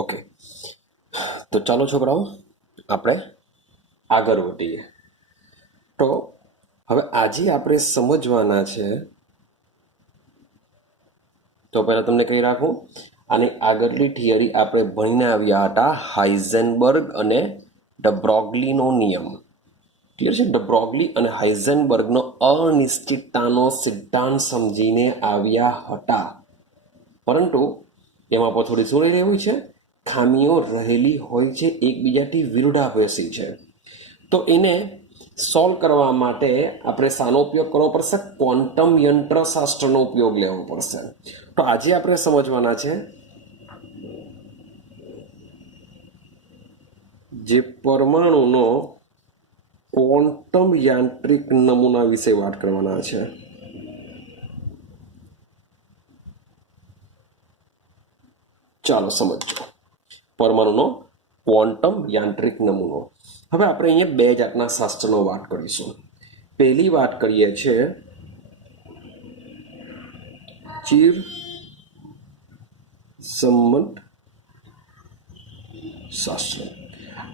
Okay, તો ચાલો છોકરાઓ આપણે આગળ વધીએ. તો હવે આજે આપણે સમજવાના છે. તો પહેલા તમને કહી રાખું, આની આગળની થિયરી આપણે ભણીને આવ્યા હતા હાઇઝનબર્ગ અને ડ બ્રોગલીનો નિયમ. ક્લિયર છે? ડ બ્રોગલી અને હાઇઝનબર્ગનો અનિશ્ચિતતાનો સિદ્ધાંત સમજીને આવ્યા હતા. પરંતુ એમાં પણ થોડી શું રહી રહ્યું છે? ખામીઓ રહેલી હોય છે, એકબીજાથી વિરુદ્ધાભાસી છે. તો એને સોલ્વ કરવા માટે આપણે શાનો ઉપયોગ કરવો પડશે? ક્વોન્ટમ યંત્રશાસ્ત્રનો ઉપયોગ લેવો પડશે. તો આજે આપણે સમજવાના છે જે પરમાણુનો ક્વોન્ટમ યાંત્રિક નમૂના વિશે વાત કરવાના છે. ચાલો સમજો પરમાણુનો ક્વોન્ટમ યાંત્રિક નમૂનો. હવે આપણે અહીંયા બે જાતના શાસ્ત્રનો વાત કરીશું. પહેલી વાત કરીએ છે ચીર સંમત શાસ્ત્ર.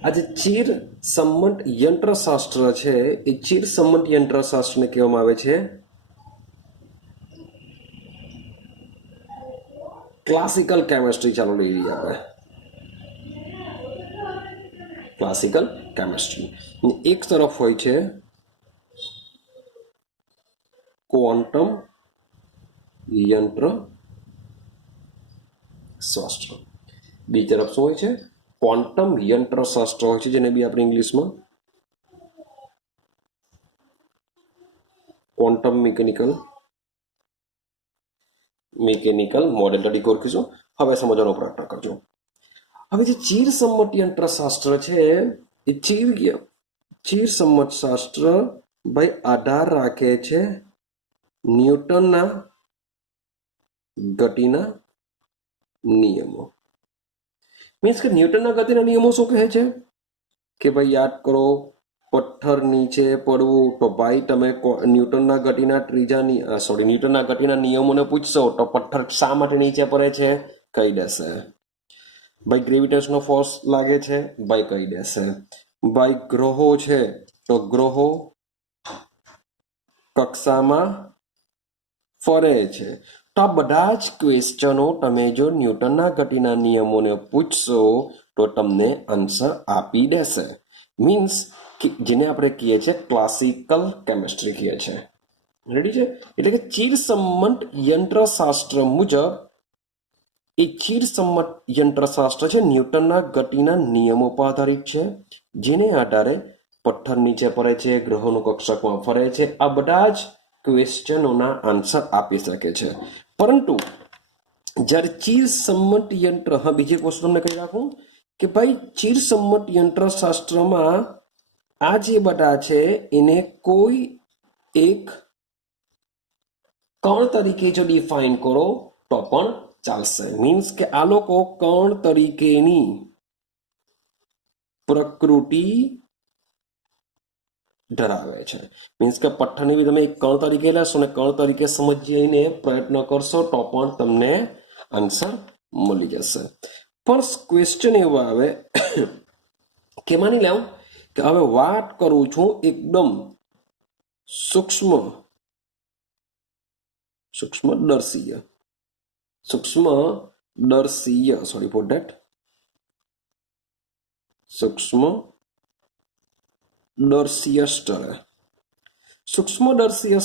આ જે ચીર સંમત યંત્રશાસ્ત્ર છે એ ચીર સંમત યંત્રશાસ્ત્રને કહેવામાં આવે છે ક્લાસિકલ કેમેસ્ટ્રી. ચાલો લઈ લઈએ આપણે ક્લાસિકલ કેમેસ્ટ્રી. એક તરફ હોય છે ક્વોન્ટમ યંત્ર શાસ્ત્ર, બીજી તરફ શું હોય છે? ક્વોન્ટમ યંત્ર શાસ્ત્ર હોય છે, જેને બી આપણે ઇંગ્લિશમાં ક્વોન્ટમ મિકેનિકલ મોડેલ તરીકે ઓળખીશું. હવે સમજવાનો પ્રયત્ન કરજો. હવે જે ચીર સંમત યંત્ર શાસ્ત્ર છે એ ચીર સંમત શાસ્ત્ર ભાઈ આધાર રાખે છે ન્યૂટનના ગતિના નિયમો. મીન્સ કે ન્યૂટનના ગતિના નિયમો શું કહે છે કે ભાઈ યાદ કરો, પથ્થર નીચે પડવું તો ભાઈ તમે ન્યૂટનના ગતિના નિયમોને પૂછશો તો પથ્થર શા માટે નીચે પડે છે કહી દેશે. ભાઈ ગ્રેવિટેશનલ ફોર્સ લાગે છે, ભાઈ કહી દેશે. ભાઈ ગ્રહો છે તો ગ્રહો કક્ષામાં ફરે છે. તો આ બધા જ ક્વેશ્ચનો તમે જો ન્યૂટનના ગતિના નિયમોને પૂછશો તો તમને આન્સર આપી દેશે. મીન્સ કે જેને આપણે કહીએ છીએ ક્લાસિકલ કેમેસ્ટ્રી કહીએ છીએ. રેડી છે? એટલે કે ચીર સંમત યંત્રશાસ્ત્ર મુજબ એ ચીર સંમત યંત્રશાસ્ત્ર છે ન્યૂટનના ગતિના નિયમો પર આધારિત છે, જેને આધારે પથ્થર નીચે પડે છે, ગ્રહોનું કક્ષકમાં ફરે છે. આ બધા જ ક્વેશ્ચનોના આન્સર આપી શકે છે. પરંતુ જ્યારે ચીર સંમત યંત્ર, હા બીજી એક વસ્તુ તમને કહી રાખું કે ભાઈ ચીર સંમત યંત્રશાસ્ત્રમાં આ જે બધા છે એને કોઈ એક કણ તરીકે જો ડિફાઇન કરો તો પણ ચાલશે. મીન્સ કે આ લોકો કણ તરીકેની પ્રકૃતિ ધરાવે છે. મીન્સ કે પથ્થરને બી તમે એક કણ તરીકે લેશો ને કણ તરીકે સમજીને પ્રયત્ન કરશો તો પણ તમને આન્સર મળી જશે. પણ ક્વેશ્ચન એવો આવે કે માની લો કે હવે વાત કરું છું એકદમ સૂક્ષ્મદર્શીય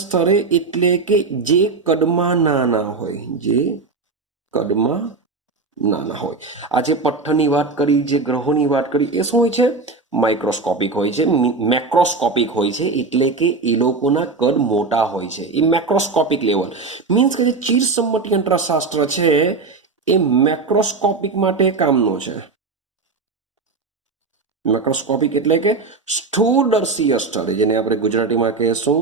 સ્તરે એટલે કે જે કદમાં નાના હોય. આજે પથ્થરની વાત કરી, જે ગ્રહોની વાત કરી, એ શું હોય છે? માઇક્રોસ્કોપિક હોય છે, મેક્રોસ્કોપિક હોય છે. એટલે કે એ લોકોના કદ મોટા હોય છે. એ મેક્રોસ્કોપિક લેવલ. મીન્સ કે જે ચીર સંમત યંત્રશાસ્ત્ર છે એ મેક્રોસ્કોપિક માટે કામનો છે. મેક્રોસ્કોપિક એટલે કે સ્થૂળદર્શીય સ્તરે, જેને આપણે ગુજરાતીમાં કહીશું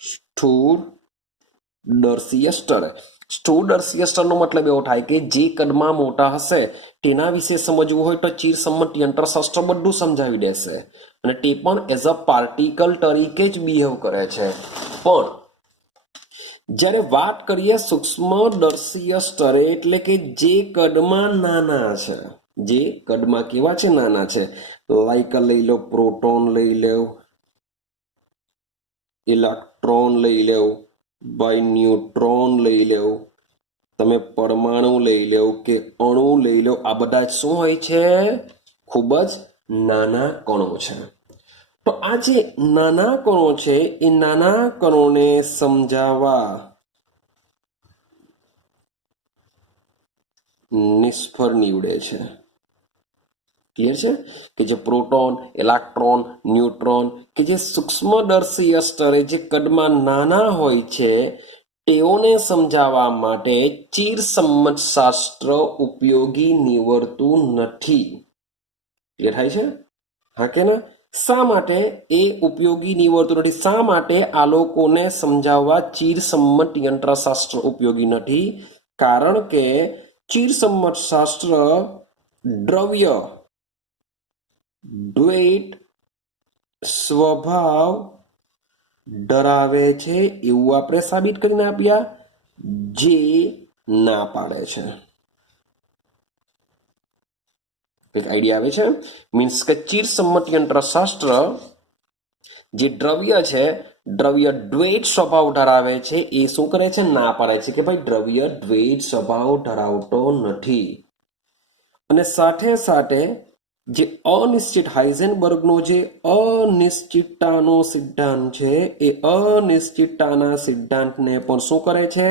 સ્થૂળદર્શીય સ્તરે. સ્થૂળદર્શીય સ્તરનો મતલબ એવો થાય કે જે કદમાં મોટા હશે તેના વિશે સમજવું હોય તો ચીર સંમત યંત્રશાસ્ત્ર બધું સમજાવી દેશે, અને તે પણ એઝ અ પાર્ટિકલ તરીકે જ બિહેવ કરે છે. પણ જ્યારે વાત કરીએ સૂક્ષ્મદર્શીય સ્તરે એટલે કે જે કદમાં નાના છે, જે કદમાં કેવા છે, નાના છે, લાઈક લઈ લો પ્રોટોન લઈ લો, ઇલેક્ટ્રોન લઈ લો, ભાઈ ન્યુટ્રોન લઈ લો, તમે પરમાણુ લઈ લો કે અણુ લઈ લો, આ બધા શું હોય છે? ખૂબ જ નાના કણો છે. તો આ જે નાના કણો છે એ નાના કણોને સમજાવવા નિષ્ફળ નીવડે છે. ક્લિયર છે કે જે પ્રોટોન, ઇલેક્ટ્રોન, ન્યુટ્રોન કે જે સૂક્ષ્મદર્શીય સ્તરે જે કદમાં નાના હોય છે તેઓને સમજાવવા માટે ચિરસમ્મત શાસ્ત્ર ઉપયોગી નીવડતું નથી. ક્લિયર થાય છે? હા કે ના? શા માટે એ ઉપયોગી નીવડતું નથી? શા માટે આ લોકોને સમજાવવા ચિરસમ્મત યંત્રશાસ્ત્ર ઉપયોગી નથી? કારણ કે ચિરસમ્મત શાસ્ત્ર દ્રવ્ય દ્વૈત સ્વભાવ ધરાવે છે એવું આપણે સાબિત કરીને આપ્યા, જે ના પાડે છે. એક આઈડિયા આવે છે? મીન્સ કે ચિરસમ્મત યંત્રશાસ્ત્ર જે દ્રવ્ય છે, દ્રવ્ય દ્વૈત સ્વભાવ ધરાવે છે એ શું કરે છે? ના પાડે છે કે ભાઈ દ્રવ્ય દ્વૈત સ્વભાવ ધરાવતો નથી. અને સાથે સાથે જે અનિશ્ચિત હાઇઝનબર્ગનો જે અનિશ્ચિતતાનો સિદ્ધાંત છે એ અનિશ્ચિતતાના સિદ્ધાંતને પણ શું કરે છે?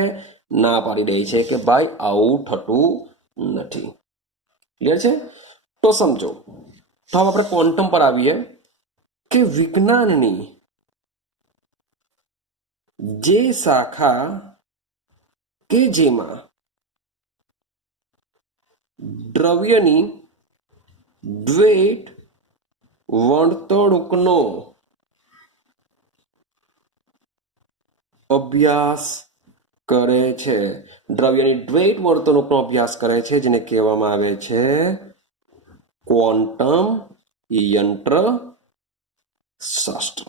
ના પાડી દે છે કે ભાઈ આવું થતું નથી. ક્લિયર છે? તો સમજો. તો હવે આપણે ક્વોન્ટમ પર આવીએ કે વિજ્ઞાનની જે શાખા કે જેમાં દ્રવ્યની દ્વૈત વર્તણૂકનો અભ્યાસ કરે છે, દ્રવ્યની દ્વૈત વર્તણૂકનો અભ્યાસ કરે છે, જેને કહેવામાં આવે છે ક્વોન્ટમ યંત્રશાસ્ત્ર.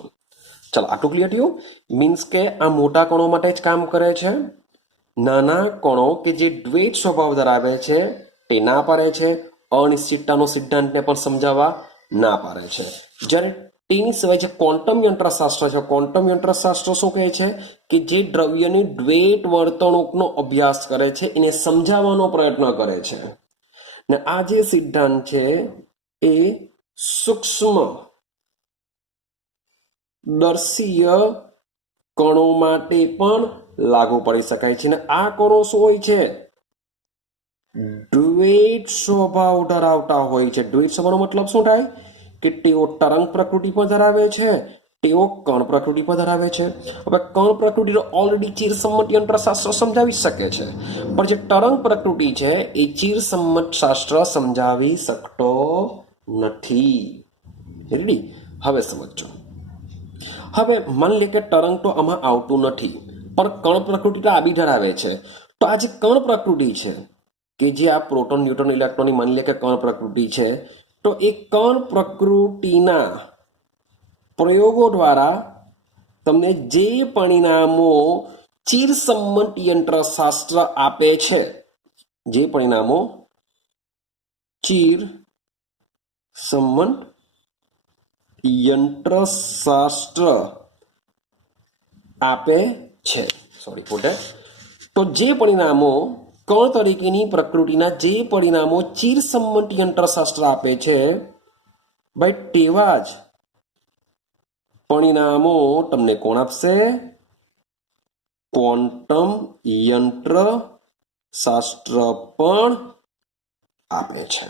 ચાલો આટલું ક્લિયર થયું? મીન્સ કે આ મોટા કણો માટે જ કામ કરે છે. નાના કણો કે જે દ્વૈત સ્વભાવ ધરાવે છે તે ના પાડે છે, અનિશ્ચિતતાનો સિદ્ધાંતને પણ સમજાવવા ના પાડે છે. જ્યારે તેની સિવાય જે ક્વોન્ટમ યંત્રશાસ્ત્ર છે, ક્વોન્ટમ યંત્રશાસ્ત્ર શું કહે છે કે જે દ્રવ્યની દ્વૈત વર્તણૂકનો અભ્યાસ કરે છે એને સમજાવવાનો પ્રયત્ન કરે છે. ને આ જે સિદ્ધાંત છે એ સૂક્ષ્મ દર્શીય કણો માટે પણ લાગુ પડી શકાય છે. ને આ કણો શું હોય છે? દ્વૈત સ્વભાવ ધરાવતા હોય છે. દ્વૈત સ્વભાવનો મતલબ શું થાય? કે તેઓ તરંગ પ્રકૃતિ પણ ધરાવે છે, તેઓ કણ પ્રકૃતિ પણ ધરાવે છે. હવે કણ પ્રકૃતિ ઓલરેડી ચિરસમ્મત યંત્રશાસ્ત્ર સમજાવી શકે છે, પણ જે તરંગ પ્રકૃતિ છે એ ચિરસમ્મત શાસ્ત્ર સમજાવી શકતો નથી. રેડી? હવે સમજો. હવે માની લે કે તરંગ તો આમાં આવતું નથી, પણ કણ પ્રકૃતિ તો આવી ધરાવે છે. તો આ જે કણ પ્રકૃતિ છે કે જે આ પ્રોટોન, ન્યુટ્રોન, ઇલેક્ટ્રોનની માની લે કે કણ પ્રકૃતિ છે, તો એ કણ પ્રકૃતિના પ્રયોગો દ્વારા તમને જે પરિણામો ચિરસમ્મત યંત્રશાસ્ત્ર આપે છે, જે પરિણામો ચિરસમ્મત યંત્રશાસ્ત્ર આપે છે, તો જે પરિણામો કણ તરીકેની પ્રકૃતિના જે પરિણામો ચિરસમ્મત યંત્રશાસ્ત્ર આપે છે, ભાઈ તેવા જ પરિણામો તમને કોણ આપશે? ક્વોન્ટમ યંત્રશાસ્ત્ર પણ આપે છે.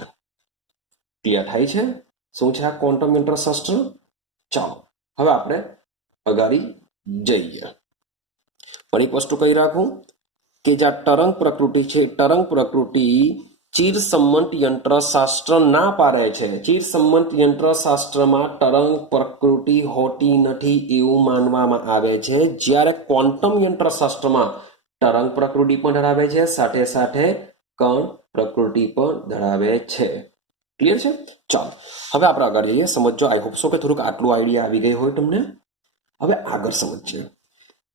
ક્લિયર થાય છે શું છે આ ક્વોન્ટમ યંત્રશાસ્ત્ર? ચાલો હવે આપણે અગાડી જઈએ. પણ એક વસ્તુ કહી રાખું કે જે આ તરંગ પ્રકૃતિ છે, તરંગ પ્રકૃતિ ચિરસમ્મત યંત્રશાસ્ત્ર ના પાડે છે. ચિરસમ્મત યંત્રશાસ્ત્રમાં તરંગ પ્રકૃતિ હોતી નથી એવું માનવામાં આવે છે, જ્યારે ક્વોન્ટમ યંત્રશાસ્ત્રમાં તરંગ પ્રકૃતિ પણ ધરાવે છે, સાથે સાથે કણ પ્રકૃતિ પણ ધરાવે છે. ક્લિયર છે? ચાલો હવે આપણે આગળ જઈએ. સમજો. આઈ હોપ સો કે થોડુંક આટલું આઈડિયા આવી ગઈ હોય તમને. હવે આગળ સમજીએ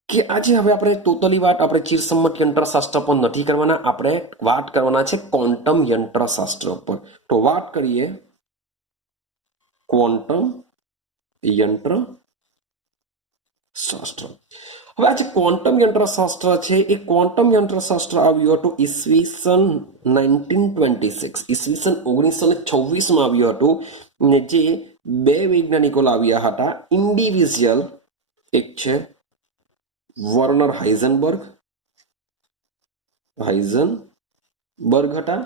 કે આજે હવે આપણે ટોટલી વાત આપણે ચિરસમ્મત યંત્રશાસ્ત્ર પર નથી કરવાના, આપણે વાત કરવાના છે ક્વોન્ટમ યંત્રશાસ્ત્ર પર. તો વાત કરીએ ક્વોન્ટમ યંત્રશાસ્ત્ર. હવે આ જે ક્વોન્ટમ યંત્રશાસ્ત્ર છે એ ક્વોન્ટમ યંત્રશાસ્ત્ર આવ્યું હતું ઈસવીસન 1926, ઈસવીસન 1926માં આવ્યું હતું, ને જે બે વૈજ્ઞાનિકો લાવ્યા હતા ઇન્ડિવિજ્યુઅલ. એક છે વર્નર હાઇઝનબર્ગ હતા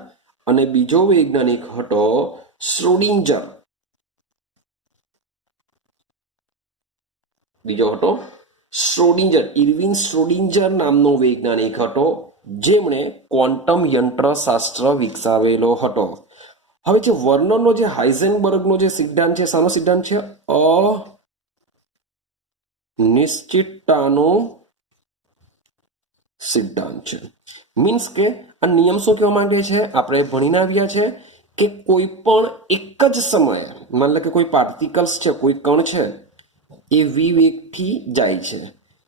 અને બીજો વૈજ્ઞાનિક હતો શ્રોડિંજર. ઇરવિન શ્રોડિંજર નામનો વૈજ્ઞાનિક હતો જેમણે ક્વોન્ટમ યંત્રશાસ્ત્ર વિકસાવેલો હતો. હવે જે વર્નરનો જે હાઇઝનબર્ગનો જે સિદ્ધાંત છે, શાનો સિદ્ધાંત છે? અનિશ્ચિતતાનો સિદ્ધાંત છે. મીન્સ કે આ નિયમ શું કહેવા માંગે છે? આપણે ભણીને આવ્યા છે કે કોઈ પણ એક જ સમયે, માન લો કે કોઈ પાર્ટિકલ્સ છે, કોઈ કણ છે, એ વી વેગથી જાય છે,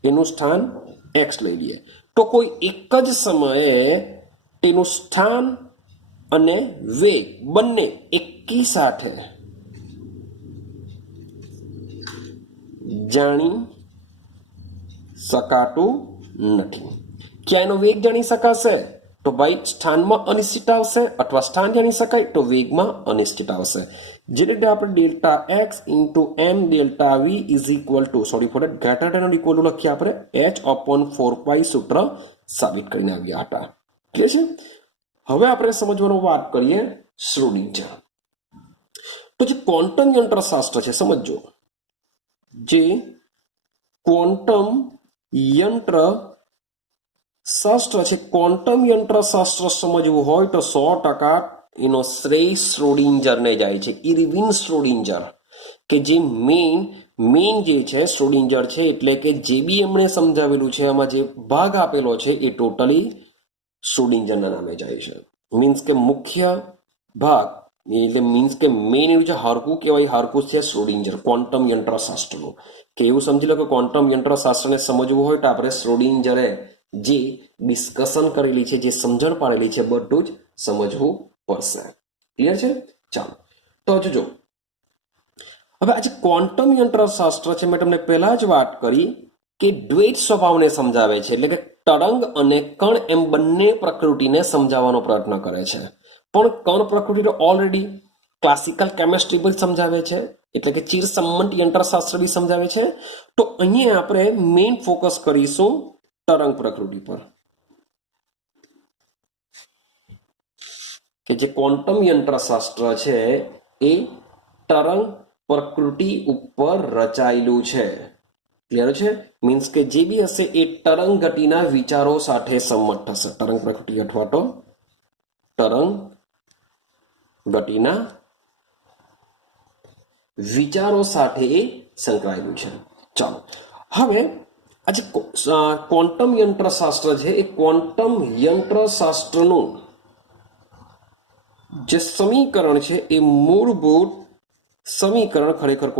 એનું સ્થાન એક્સ લઈ લઈએ, તો કોઈ એક જ સમયે તેનું સ્થાન અને વેગ બંને એકી સાથે જાણી શકાતું નથી. ક્યાં એનો વેગ જાણી શકાશે? તો ભાઈ સ્થાનમાં અનિશ્ચિત આવશે, અથવા સ્થાન જાણી શકાય તો વેગમાં અનિશ્ચિત આવશે. જે રીતે આપણે delta x into m delta v is equal to greater than or equal to લખીએ આપણે h/4π સૂત્ર સાબિત કરીને આવ્યા હતા. ક્લિયર છે? હવે આપણે સમજવાનું વાત કરીએ શ્રોડિંજર. તો જે ક્વોન્ટમ યંત્રશાસ્ત્ર છે, સમજો, જે ક્વોન્ટમ યંત્રશાસ્ત્ર છે, ક્વોન્ટમ યંત્રશાસ્ત્ર સમજવું હોય તો 100% એનો શ્રેય શ્રોડિંજરને જાય છે. ઇરવિન શ્રોડિંજર કે જે મેઇન જે છે શ્રોડિંજર છે, એટલે કે જે બી એમણે સમજાવેલું છે, એમાં જે ભાગ આપેલો છે એ ટોટલી શ્રોડિંજરના નામે જાય છે. મીન્સ કે મુખ્ય ભાગ, એટલે મીન્સ કે મેઇન એવું છે, હાડકું કહેવાય, હાડકું છે શ્રોડિંજર ક્વોન્ટમ યંત્રશાસ્ત્રનું. કે એવું સમજી લો કે ક્વોન્ટમ યંત્રશાસ્ત્રને સમજવું હોય તો આપણે શ્રોડિંજરે જે ડિસ્કશન કરેલી છે, જે સમજણ પાડેલી છે, બધું જ સમજવું પડશે. ક્લિયર છે? ચાલો તો હજુ જો હવે આજે ક્વોન્ટમ યંત્રશાસ્ત્ર છે, મેં તમને પહેલા જ વાત કરી કે દ્વૈત સ્વભાવને સમજાવે છે, એટલે કે તરંગ અને કણ એમ બંને પ્રકૃતિને સમજાવવાનો પ્રયત્ન કરે છે. પણ કણ પ્રકૃતિ તો ઓલરેડી ક્લાસિકલ કેમેસ્ટ્રી પણ સમજાવે છે, એટલે કે ચિરસમ્મત યંત્રશાસ્ત્ર બી સમજાવે છે. તો અહીંયા આપણે મેઇન ફોકસ કરીશું તરંગ પ્રકૃતિ પર, કે જે ક્વોન્ટમ યંત્રશાસ્ત્ર છે એ તરંગ પ્રકૃતિ ઉપર રચાયેલું છે. ક્લિયર છે? મીન્સ કે જે બી હશે એ તરંગ ગતિના વિચારો સાથે સંમત થશે. તરંગ પ્રકૃતિ અથવા તો તરંગ ગતિના વિચારો સાથે એ સંકળાયેલું છે. ચાલો હવે આજે ક્વોન્ટમ યંત્રશાસ્ત્ર છે એ ક્વોન્ટમ યંત્રશાસ્ત્રનું જે સમીકરણ છે એ મૂળભૂત સમીકરણ ખરેખર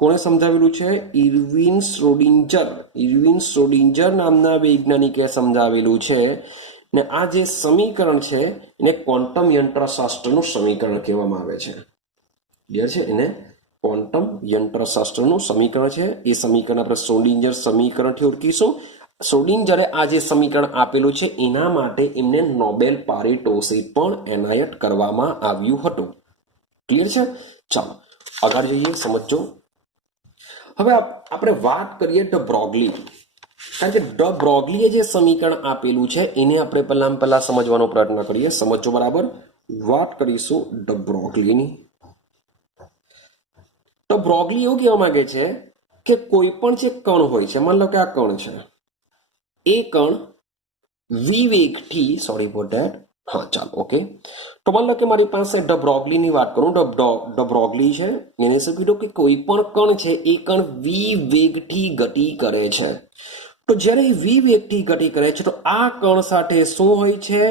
કોણે સમજાવેલું છે? ઇરવિન શ્રોડિંજર નામના વૈજ્ઞાનિકે સમજાવેલું છે. ને આ જે સમીકરણ છે એને ક્વોન્ટમ યંત્રશાસ્ત્રનું સમીકરણ કહેવામાં આવે છે. ક્લિયર છે? એને ક્વોન્ટમ યંત્રશાસ્ત્રનું સમીકરણ છે. એ સમીકરણ આપણે શ્રોડિંજર સમીકરણથી ઓળખીશું. શ્રોડિંજરે આ જે સમીકરણ આપેલું છે એના માટે એમને નોબેલ પારિતોષિક પણ એનાયત કરવામાં આવ્યું હતું. ક્લિયર છે? ચાલો આગળ જઈએ, સમજો. હવે આપણે વાત કરીએ ધ બ્રોગલી, કારણ કે ધ બ્રોગલીએ જે સમીકરણ આપેલું છે એને આપણે પહેલા સમજવાનો પ્રયત્ન કરીએ. સમજો બરાબર. વાત કરીશું ધ બ્રોગલીની. તો બ્રોગલી એવું કહેવા માંગે છે કે કોઈ પણ જે કણ હોય છે, માન લો કે આ કણ છે, એ કણ વિવેગથી ચાલો ઓકે. તો માન લો કે મારી પાસે ધ બ્રોગલીની વાત કરું, ધ બ્રોગલી છે, એને શું કીધું કે કોઈ પણ કણ છે એ કણ વિવેગથી ગતિ કરે છે. તો જ્યારે વિવેગથી ગતિ કરે છે તો આ કણ સાથે શું હોય છે?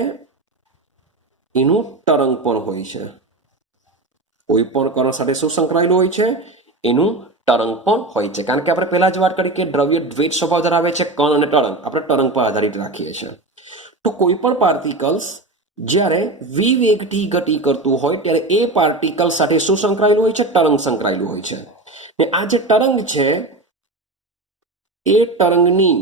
એનું તરંગ પણ હોય છે. કોઈ પણ કણ સાથે શું સંકળાયેલું હોય છે? એનું તરંગ પણ હોય છે, કારણ કે આપણે પહેલા જ વાત કરી કે દ્રવ્ય દ્વૈત સ્વભાવ ધરાવે છે, કણ અને તરંગ આપણે તરંગ પર આધારિત રાખીએ છીએ. તો કોઈ પણ પાર્ટિકલ્સ જ્યારે વિવેગથી ગતિ કરતું હોય ત્યારે એ પાર્ટિકલ સાથે શું સંકળાયેલું હોય છે? તરંગ સંકળાયેલું હોય છે. ને આ જે તરંગ છે એ તરંગની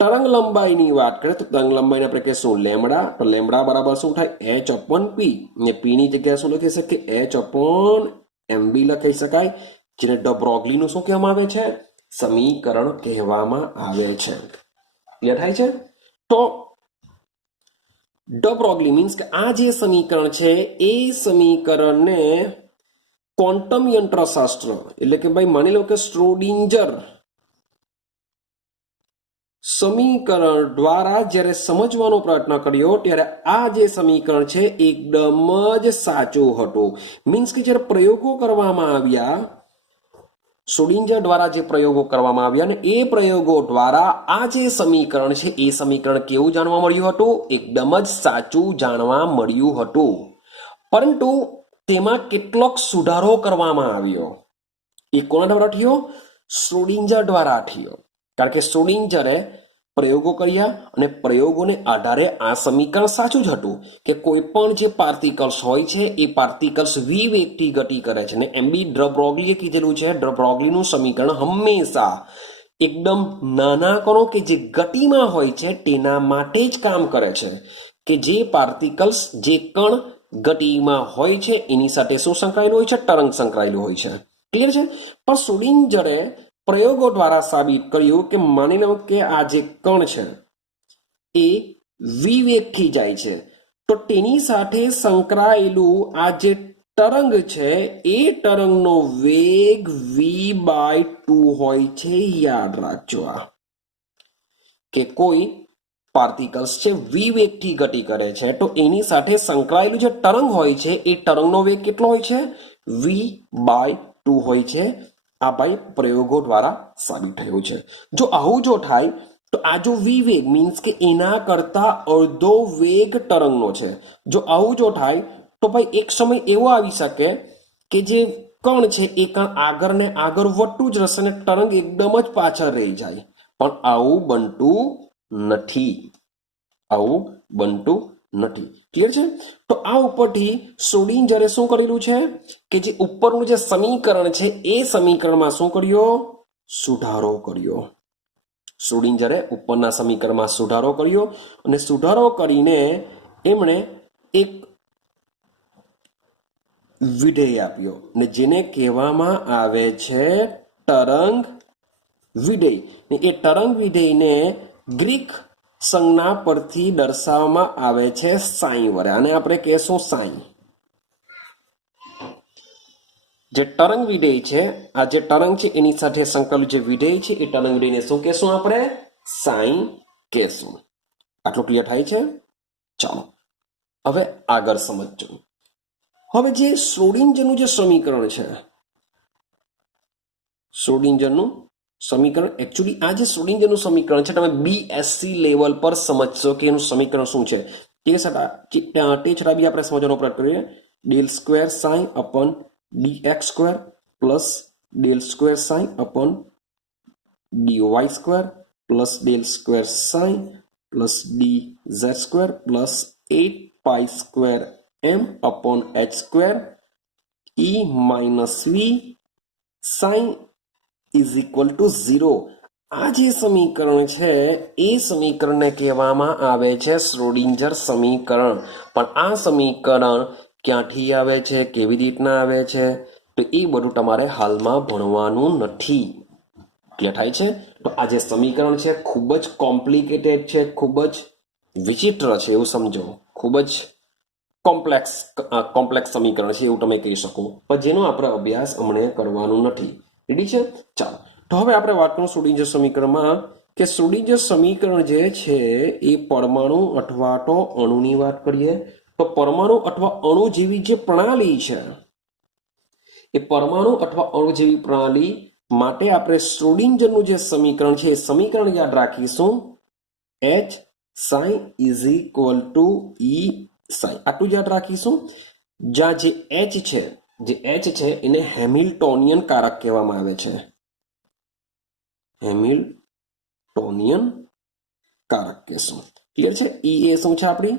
તરંગ લંબાઈની વાત કરીએ તો તરંગ લંબાઈને આપણે કહીશું લેમડા. તો લેમડા બરાબર શું થાય? h/p. ને p ની જગ્યાએ શું લખી શકીએ? h/mb લખી શકાય, જેને ડ બ્રોગલીનું શું કહેવામાં આવે છે? સમીકરણ કહેવામાં આવે છે. ક્લિયર થાય છે? તો ડ બ્રોગલી મીન્સ કે આ જે સમીકરણ છે એ સમીકરણને ક્વોન્ટમ યંત્રશાસ્ત્ર એટલે કે ભાઈ માની લો કે શ્રોડિંજર સમીકરણ દ્વારા જ્યારે સમજવાનો પ્રયત્ન કર્યો ત્યારે આ જે સમીકરણ છે એકદમ જ સાચું હતું. મીન્સ કે જ્યારે પ્રયોગો કરવામાં આવ્યા, શ્રોડિંજર દ્વારા જે પ્રયોગો કરવામાં આવ્યા ને એ પ્રયોગો દ્વારા આ જે સમીકરણ છે એ સમીકરણ કેવું જાણવા મળ્યું હતું? એકદમ જ સાચું જાણવા મળ્યું હતું. પરંતુ તેમાં કેટલોક સુધારો કરવામાં આવ્યો. એ કોના દ્વારા થયો? શ્રોડિંજર દ્વારા થયો. કારણ કે શ્રોડિંજરે પ્રયોગો કર્યા અને પ્રયોગોને આધારે આ સમીકરણ સાચું જ હતું કે કોઈ પણ જે પાર્ટિકલ્સ હોય છે એ પાર્ટિકલ્સ વિવેગથી ગતિ કરે છે. ને એમ બી ડ બ્રોગલીએ કીધેલું છે, ડ બ્રોગલીનું સમીકરણ હંમેશા એકદમ નાના કણો કે જે ગતિમાં હોય છે તેના માટે જ કામ કરે છે, કે જે પાર્ટિકલ્સ જે કણ ગતિમાં હોય છે એની સાથે શું સંકળાયેલું હોય છે? તરંગ સંકળાયેલું હોય છે. ક્લિયર છે? પણ શ્રોડિંજરે પ્રયોગો દ્વારા સાબિત કર્યું કે માની લો કે આ જે કણ છે એ વિવેગથી જાય છે, તો તેની સાથે સંકળાયેલું આ જે તરંગ છે એ તરંગનો વેગ v/2 હોય છે. યાદ રાખજો આ કે કોઈ પાર્ટિકલ્સ છે વિવેગથી ગતિ કરે છે તો એની સાથે સંકળાયેલું જે તરંગ હોય છે એ તરંગનો વેગ કેટલો હોય છે? v/2 હોય છે. આ ભાઈ પ્રયોગો દ્વારા સાબિત થયું છે. જો આવું જો થાય તો આ જો વિવેગ મીન્સ કે એના કરતા અડધો વેગ તરંગનો છે. જો આવું જો થાય તો ભાઈ એક સમય એવો આવી શકે કે જે કણ છે એ કણ આગળ ને આગળ વધતું જ રહેશે અને તરંગ એકદમ જ પાછળ રહી જાય. પણ આવું બનતું નથી. આવું બનતું નથી. ક્લિયર છે? તો આ ઉપરથી શ્રોડિંજરે શું કરેલું છે કે જે ઉપરનું જે સમીકરણ છે એ સમીકરણમાં શું કર્યો? સુધારો કર્યો. શ્રોડિંજરે ઉપરના સમીકરણમાં સુધારો કર્યો અને સુધારો કરીને એમણે એક વિધેય આપ્યો ને જેને કહેવામાં આવે છે તરંગ વિધેય. એ તરંગ વિધેયને ગ્રીક સંજ્ઞા પરથી દર્શાવવામાં આવે છે સાઈ વડે. આને આપણે કહેશું સાઈ. જે તરંગ વિધેય છે, આ જે તરંગ છે એની સાથે સંકળાયેલું જે વિધેય છે એ તરંગ વિધેયને શું કહેશું? આપણે સાઈ કહેશું. આટલું ક્લિયર થાય છે? ચાલો હવે આગળ સમજજો. હવે જે શ્રોડિંજરનું જે સમીકરણ છે, શ્રોડિંજરનું સમીકરણ એકચ્યુઅલી આ જે શ્રોડિંજરનું સમીકરણ છે તમે BSc લેવલ પર સમજશો કે એનું સમીકરણ શું છે. તે છતાં બી આપણે સમજવાનો પ્રયત્ન કરીએ. Del square psi upon dx square plus del square psi upon dy square plus del square psi plus dz square plus 8 square m upon h square e minus v psi is equal to 0. આ જે સમીકરણ છે એ સમીકરણને કહેવામાં આવે છે Schrodinger સમીકરણ. પણ આ સમીકરણ ક્યાંથી આવે છે, કેવી રીતના આવે છે, તો એ બધું તમારે હાલમાં ભણવાનું નથી. ક્લિયર થાય છે? તો આ જે સમીકરણ છે ખૂબ જ કોમ્પ્લિકેટેડ છે, ખૂબ જ વિચિત્ર છે એવું સમજો. ખૂબ જ કોમ્પ્લેક્સ સમીકરણ છે એવું તમે કહી શકો, પણ જેનો આપણે અભ્યાસ હમણાં કરવાનું નથી. રેડી છે? ચાલો તો હવે આપણે વાત કરીશું શ્રોડિંજર સમીકરણમાં કે શ્રોડિંજર સમીકરણ જે છે એ પરમાણુ અથવા તો અણુની વાત કરીએ તો પરમાણુ અથવા અણુ જેવી જે પ્રણાલી છે એ પરમાણુ અથવા અણુ જેવી પ્રણાલી માટે આપણે શ્રોડિંજરનું જે સમીકરણ છે એ સમીકરણ યાદ રાખીશું. h psi is equal to e psi. આટલું યાદ રાખીશું. જ્યાં જે h છે જે એચ છે એને હેમિલ્ટોનિયન કારક કહેવામાં આવે છે. હેમિલ્ટોનિયન કારક કહેશું. ક્લિયર છે? ઈ એ શું છે? આપણી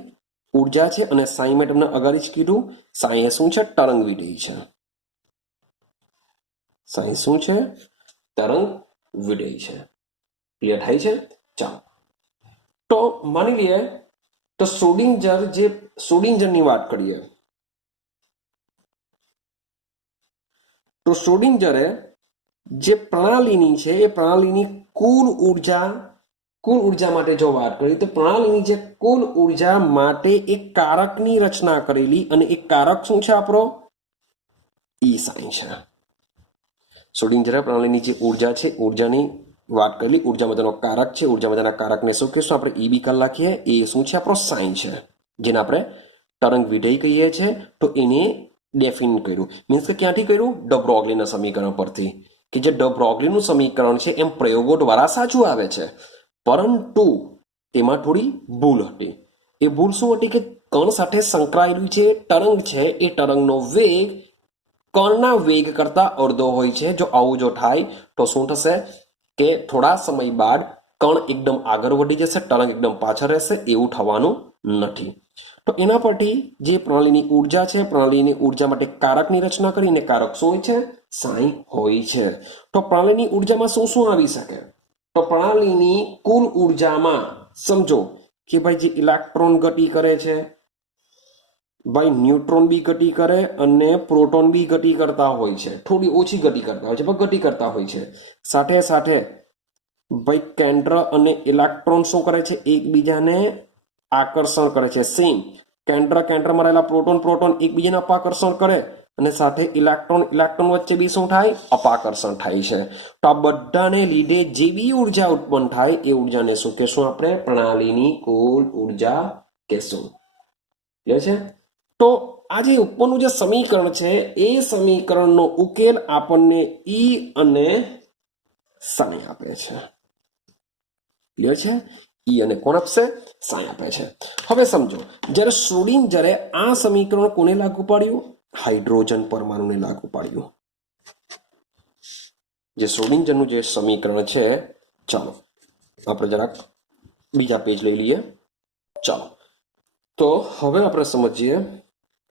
ઉર્જા છે. અને સાઈ મેં તમને અગાડી જ કીધું, સાઈ એ શું છે? તરંગ વિધેય છે. સાઈ શું છે? તરંગ વિધેય છે. ક્લિયર થાય છે? ચાલો, તો માની લઈએ તો શ્રોડિંજરની વાત કરીએ તો શ્રોડિંજરે જે પ્રણાલીની છે એ પ્રણાલીની કુલ ઉર્જા માટે જો વાત કરીએ તો પ્રણાલીની જે કુલ ઉર્જા માટે એક કારકની રચના કરેલી, અને એક કારક શું છે? આપણો ઈ સાઈન છે. શ્રોડિંજરે પ્રણાલીની જે ઉર્જા છે, ઉર્જાની વાત કરેલી, ઉર્જામાં તેનો કારક છે, ઉર્જામાં તેના કારકને શું કહીશું? આપણે ઈ બી લખીએ. એ શું છે? આપણો સાઈન છે, જેને આપણે તરંગ વિધેય કહીએ છીએ. તો એને ડેફિન કર્યું, મીન્સ કે ક્યાંથી કર્યું? ડ બ્રોગલીના સમીકરણ પરથી, કે જે ડ બ્રોગલીનું સમીકરણ છે એમ પ્રયોગો દ્વારા સાચું આવે છે, પરંતુ તેમાં થોડી ભૂલ હતી. એ ભૂલ શું હતી? કે કણ સાથે સંકળાયેલું જે તરંગ છે એ તરંગનો વેગ કણના વેગ કરતા અડધો હોય છે. જો આવું જો થાય તો શું થશે? કે થોડા સમય બાદ કણ એકદમ આગળ વધી જશે, તરંગ એકદમ પાછળ રહેશે. એવું થવાનું નથી. તો એના પરથી જે પ્રણાલીની ઉર્જા છે, પ્રણાલીની ઉર્જા માટે કારકની રચના કરીને, કારક શું હોય છે? સાઈ હોય છે. તો પ્રણાલીની ઉર્જામાં શું શું આવી શકે? તો પ્રણાલીની કુલ ઉર્જામાં સમજો કે ભાઈ જે ઇલેક્ટ્રોન ગતિ કરે છે, ભાઈ ન્યુટ્રોન બી ગતિ કરે અને પ્રોટોન બી ગતિ કરતા હોય છે. થોડી ઓછી ગતિ કરતા હોય છે, પણ ગતિ કરતા હોય છે. સાથે સાથે ભાઈ કેન્દ્ર અને ઇલેક્ટ્રોન શું કરે છે? એકબીજાને આકર્ષણ કરે છે. સેમ કેન્દ્રમાં રહેલા પ્રોટોન એકબીજાને અપાકર્ષણ કરે, અને સાથે ઇલેક્ટ્રોન વચ્ચે બી શું થાય? અપાકર્ષણ થાય છે. તો આ બધાને લીધે જે બી ઉર્જા ઉત્પન્ન થાય એ ઉર્જાને શું કહેશું? આપણે પ્રણાલીની કુલ ઉર્જા કહેશું. ક્લિયર છે? તો આ જે ઉપરનું જે સમીકરણ છે એ સમીકરણનો ઉકેલ આપણને ઈ અને સાઈ આપે છે. ક્લિયર છે? ઈ અને કોણ આપશે? સાઈ આપે છે. હવે સમજો, જ્યારે શ્રોડિંજરે આ સમીકરણ કોને લાગુ પાડ્યું? હાઇડ્રોજન પરમાણુને લાગુ પાડ્યું. જે શ્રોડિંજરનું જે સમીકરણ છે, ચાલો આપણે જરાક બીજા પેજ લઈ લઈએ. ચાલો, તો હવે આપણે સમજીએ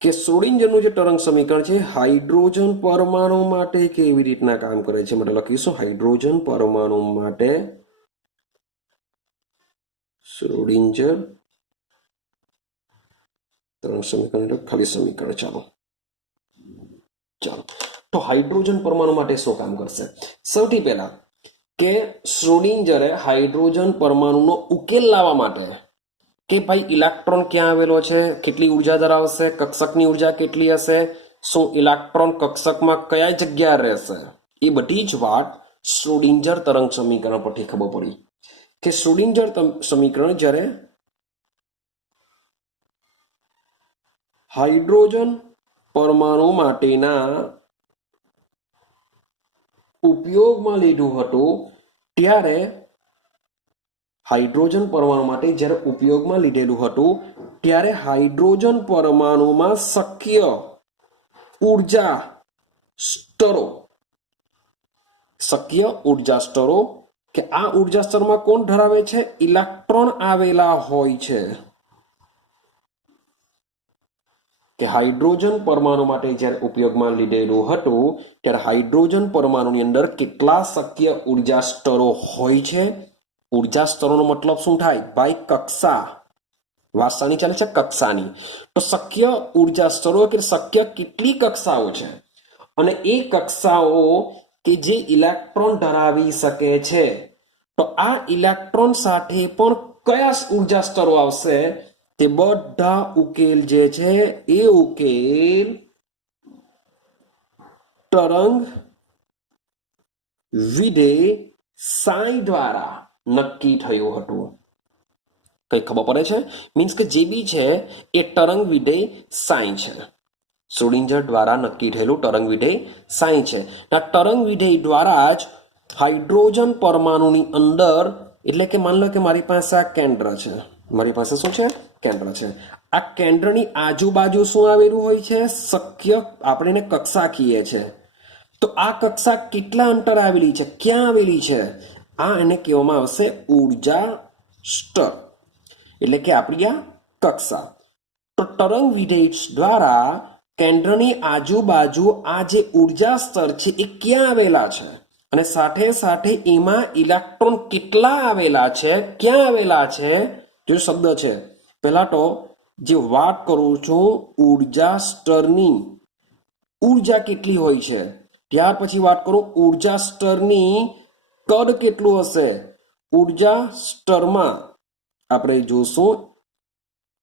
કે શ્રોડિંજરનું જે તરંગ સમીકરણ છે હાઇડ્રોજન પરમાણુ માટે કેવી રીતના કામ કરે છે. માટે લખીશું હાઇડ્રોજન પરમાણુ માટે શ્રોડિંજર તરંગ સમીકરણ, ખાલી સમીકરણ. ચાલો તો હાઇડ્રોજન પરમાણુ માટે શું કામ કરશે? સૌથી પહેલા કે શ્રોડિંજરે હાઇડ્રોજન પરમાણુનો ઉકેલ લાવવા માટે, કે ભાઈ ઇલેક્ટ્રોન ક્યાં આવેલો છે, કેટલી ઉર્જા ધરાવશે, કક્ષકની ઉર્જા કેટલી હશે, શું ઇલેક્ટ્રોન કક્ષકમાં કયા જગ્યા રહેશે, એ બધી જ વાત શ્રોડિંજર તરંગ સમીકરણ પરથી ખબર પડી. કે શ્રોડિંજર સમીકરણ જ્યારે હાઇડ્રોજન પરમાણુ માટેના ઉપયોગમાં લીધું હતું, ત્યારે હાઇડ્રોજન પરમાણુ માટે જ્યારે ઉપયોગમાં લીધેલું હતું ત્યારે હાઇડ્રોજન પરમાણુમાં શક્ય ઉર્જા સ્તરો કે આ ઉર્જા સ્તરમાં કોણ ધરાવે છે? ઇલેક્ટ્રોન આવેલા હોય છે. કે હાઇડ્રોજન પરમાણુ માટે જ્યારે ઉપયોગમાં લીધેલું હતું ત્યારે હાઇડ્રોજન પરમાણુની અંદર કેટલા શક્ય ઉર્જા સ્તરો હોય છે? ઉર્જા સ્તરોનો મતલબ શું થાય? ભાઈ કક્ષા, વાસાની ચાલે છે કક્ષાની. તો શક્ય ઉર્જા સ્તરો કે શક્ય કેટલી કક્ષાઓ છે, અને એ કક્ષાઓ કે જે ઇલેક્ટ્રોન ધરાવી શકે છે, તો આ ઇલેક્ટ્રોન સાથે પણ કયા ઉર્જા સ્તરો આવશે? તે બધા ઉકેલ જે છે એ ઉકેલ તરંગ વિધેય સાઈ દ્વારા નક્કી થયું હતું. કઈ ખબર પડે છે? મીન્સ કે જે બી છે એ તરંગ વિધેય સાઈ છે. શ્રોડિંજર દ્વારા નક્કી થયેલું તરંગ વિધેય સાઈ છે. આ તરંગ વિધેય દ્વારા જ હાઇડ્રોજન પરમાણુની અંદર, એટલે કે માની લો કે મારી પાસે આ કેન્દ્ર છે, મારી પાસે શું છે? કેન્દ્ર છે. આ કેન્દ્રની આજુબાજુ શું આવેલું હોય છે? શક્ય આપણે એને કક્ષા કહીએ છીએ. તો આ કક્ષા કેટલા અંતર આવેલી છે, ક્યાં આવેલી છે? આ એને કહેવામાં આવશે ઉર્જા સ્તર, એટલે કે આપણી આ કક્ષા. તો તરંગ વિધેય દ્વારા કેન્દ્રની આજુબાજુ આ જે ઉર્જા સ્તર છે એ ક્યાં આવેલા છે, અને સાથે સાથે એમાં ઇલેક્ટ્રોન કેટલા આવેલા છે, ક્યાં આવેલા છે, જે શબ્દ છે. પહેલા તો જે વાત કરું છું ઉર્જા સ્તરની, ઉર્જા કેટલી હોય છે, ત્યાર પછી વાત કરું ઉર્જા સ્તરની કદ કેટલું હશે. ઉર્જા સ્તરમાં આપણે જોશું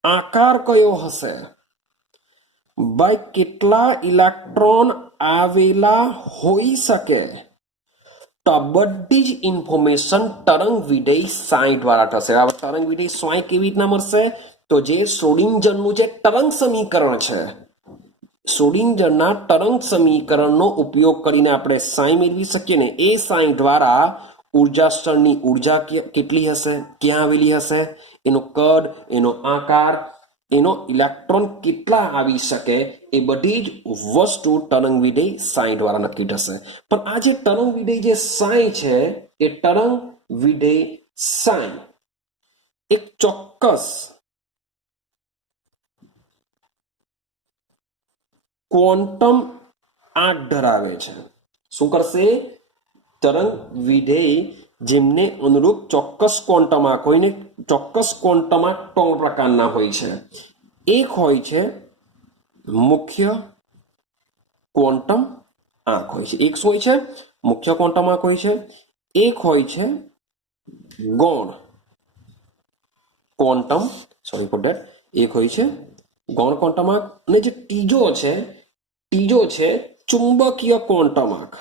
આકાર કયો હશે, ભાઈ કેટલા ઇલેક્ટ્રોન આવેલા હોઈ શકે. તો આ બધી જ ઇન્ફોર્મેશન તરંગ વિધેય સાઈ દ્વારા થશે. આ તરંગ વિધેય સાઈ કેવી રીતના મળશે? તો જે શ્રોડિંજરનું જે તરંગ સમીકરણ છે, શ્રોડિંજરના તરંગ સમીકરણનો ઉપયોગ કરીને આપણે સાઈ મેળવી શકીએ ને, એ સાઈ દ્વારા ઉર્જા સ્તરની ઉર્જા કેટલી હશે, ક્યાં આવેલી હશે, એનો કદ, એનો આકાર, એનો ઇલેક્ટ્રોન કેટલા આવી શકે, એ બધી જ વસ્તુ તરંગ વિધેય સાઈ દ્વારા નક્કી થશે. પણ આ જે તરંગ વિધેય જે સાઈ છે, એ તરંગ વિધેય સાઈ એક ચોક્કસ ક્વોન્ટમ આંક ધરાવે છે. શું કરશે? તરંગ વિધેય જેમને અનુરૂપ ચોક્કસ ક્વોન્ટમ આંક હોય ને, ચોક્કસ ક્વોન્ટમ આંક 3 પ્રકારના હોય છે. એક હોય છે મુખ્ય ક્વોન્ટમ આંક હોય છે. એક શું હોય છે? મુખ્ય ક્વોન્ટમ આંક હોય છે. એક હોય છે ગૌણ ક્વોન્ટમ, સોરી ફોર ધેટ, એક હોય છે ગૌણ ક્વોન્ટમ આંક, અને જે ત્રીજો છે ચુંબકીય ક્વોન્ટમ આંક.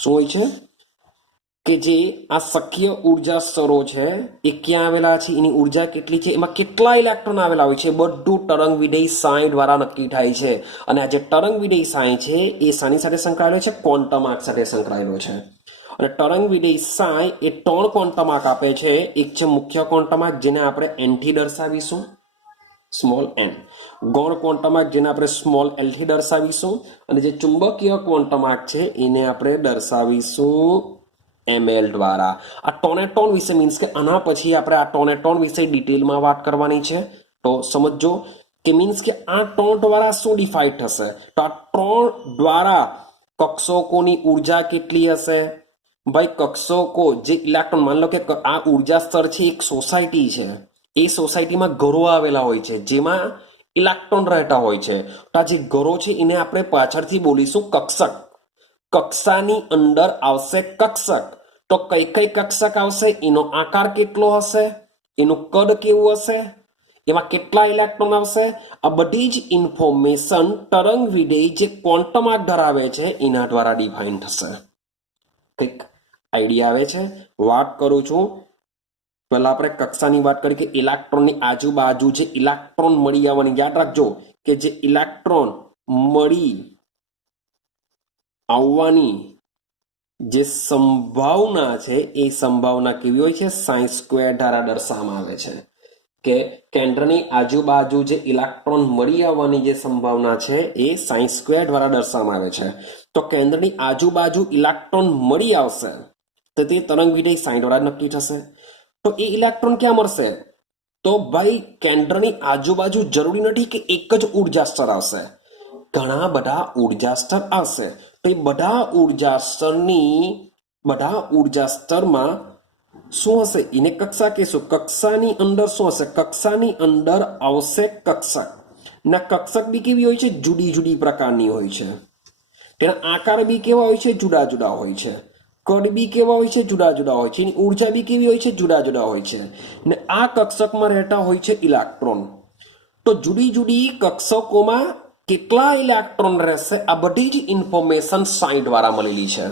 શું હોય છે? કે જે આ શક્ય ઉર્જા સ્તરો છે એ ક્યાં આવેલા છે, એની ઉર્જા કેટલી છે, એમાં કેટલા ઇલેક્ટ્રોન આવેલા હોય છે, બધું તરંગ વિધેય સાઈ દ્વારા નક્કી થાય છે. અને આ જે તરંગ વિધેય સાઈ છે એ શાની સાથે સંકળાયેલો છે? ક્વોન્ટમ આંક સાથે સંકળાયેલો છે. અને તરંગ વિધેય સાઈ એ 3 ક્વોન્ટમ આંક આપે છે. એક છે મુખ્ય ક્વોન્ટમ આંક, જેને આપણે n થી દર્શાવીશું, સ્મોલ n. ગૌણ ક્વોન્ટમ આંક, જેને આપણે સ્મોલ l થી દર્શાવીશું. અને જે ચુંબકીય ક્વોન્ટમ આંક છે એને આપણે દર્શાવીશું ml દ્વારા. આ ટોનેટોન વિશે, મીન્સ કે આના પછી આપણે આ ટોનેટોન વિશે ડિટેલમાં વાત કરવાની છે. તો સમજો કે મીન્સ કે આ ટોન દ્વારા શું ડિફાઈન થશે. તો આ ટોન દ્વારા કક્ષકોની ઉર્જા કેટલી હશે? ભાઈ કક્ષકો જે ઇલેક્ટ્રોન, માની લો કે આ ઉર્જા સ્તર છે એક સોસાયટી છે, એ સોસાયટીમાં ઘરો આવેલા હોય છે જેમાં ઇલેક્ટ્રોન રહેતા હોય છે. તો આ જે ઘરો છે એને આપણે પાછળથી બોલીશું કક્ષક. કક્ષાની અંદર આવશે કક્ષક. તો કઈ કઈ કક્ષક આવશે, એનો આકાર કેટલો હશે, એનું કદ કેવું હશે, એમાં કેટલા ઇલેક્ટ્રોન આવશે, આ બધી જ ઇન્ફોર્મેશન તરંગ વિધેય જે ક્વોન્ટમ આંક ધરાવે છે એના દ્વારા ડિફાઇન થશે. કંઈક આઈડિયા આવે છે? વાત કરું છું, પહેલા આપણે કક્ષાની વાત કરી કે ઇલેક્ટ્રોનની આજુબાજુ જે ઇલેક્ટ્રોન મળી આવવાની, યાદ રાખજો કે જે ઇલેક્ટ્રોન મળી આવવાની જે સંભાવના છે એ સંભાવના કેવી હોય છે? સાઈ સ્ક્વેર દ્વારા દર્શાવવામાં આવે છે. કે કેન્દ્રની આજુબાજુ જે ઇલેક્ટ્રોન મળી આવવાની જે સંભાવના છે એ સાઈ સ્ક્વેર દ્વારા દર્શાવવામાં આવે છે. તો કેન્દ્રની આજુબાજુ ઇલેક્ટ્રોન મળી આવશે તો તે તરંગ વિધેય સાઈ દ્વારા નક્કી થશે. તો એ ઇલેક્ટ્રોન ક્યાં મળશે? તો ભાઈ કેન્દ્રની આજુબાજુ જરૂરી નથી કે એક જ ઉર્જા સ્તર આવશે, ઘણા બધા ઉર્જા સ્તર આવશે. તો એ બધા ઉર્જા સ્તરમાં શું હશે? એને કક્ષા કહેશું. કક્ષાની અંદર શું હશે? કક્ષાની અંદર આવશે કક્ષક. ના કક્ષક બી કેવી હોય છે? જુદી જુદી પ્રકારની હોય છે. તેના આકાર બી કેવા હોય છે? જુદા જુદા હોય છે. કદ બી કેવા હોય છે? જુદા જુદા હોય છે. એની ઉર્જા બી કેવી હોય છે? જુદા જુદા હોય છે. ને આ કક્ષકમાં રહેતા હોય છે ઇલેક્ટ્રોન. તો જુદી જુદી કક્ષકોમાં કેટલા ઇલેક્ટ્રોન રહેશે, આ બધી જ ઇન્ફોર્મેશન સાઈ દ્વારા મળેલી છે,